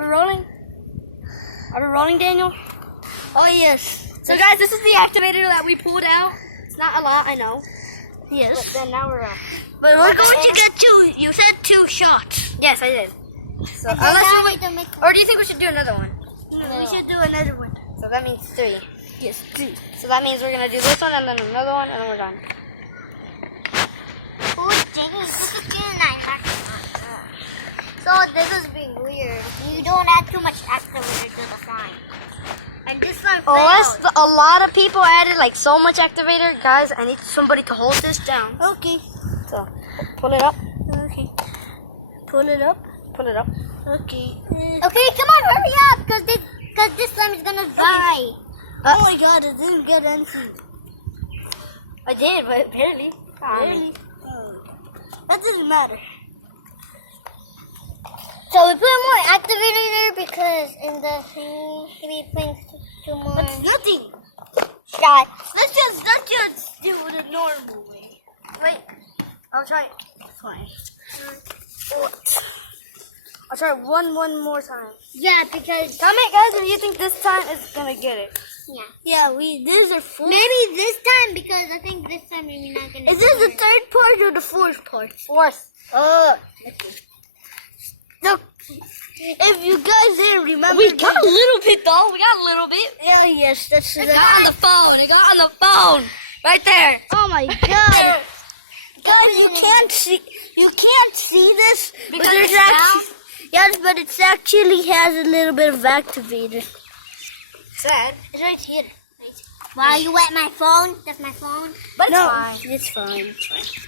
Are we rolling? Are we rolling, Daniel? Oh yes. So guys, this is the activator that we pulled out. It's not a lot, I know. Yes. But then now we're But we're going to get two. You said 2 shots. Yes, I did. So Or do you think we should do another one? No, we should do another one. So that means 3. Yes, 3. So that means we're gonna do this one and then another one and then we're done. Oh, dang, this is getting nice. So this is being weird. You don't add too much activator to the slime. And this slime Unless failed. a lot of people added like so much activator, guys, I need somebody to hold this down. Okay. So pull it up. Okay. Pull it up. Pull it up. Okay. Okay, come on, hurry up, cause this slime is gonna die. Oh my God, it didn't get anything. I did, but barely. Really? That doesn't matter. So we put more activator there because in the thing we put 2 more. That's nothing. Shot. Let's just do it the normal way. Wait. I'll try it. Fine. I'll try it one more time. Yeah, because Comment, guys, if you think this time is gonna get it. yeah, these are 4. Maybe this time because I think this time we're not gonna. Is this the 3rd part or the 4th part? 4th. Oh. Look, if you guys didn't remember, We got a little bit though. We got a little bit. Yeah, yes, that's It got on the phone. It got on the phone. Right there. Oh my God. Guys, you can't see this Because but there's it's actually, yes, but it actually has a little bit of activator. Sad. It's right here. Wow, you wet my phone? That's my phone? But it's No, fine. it's fine. It's fine.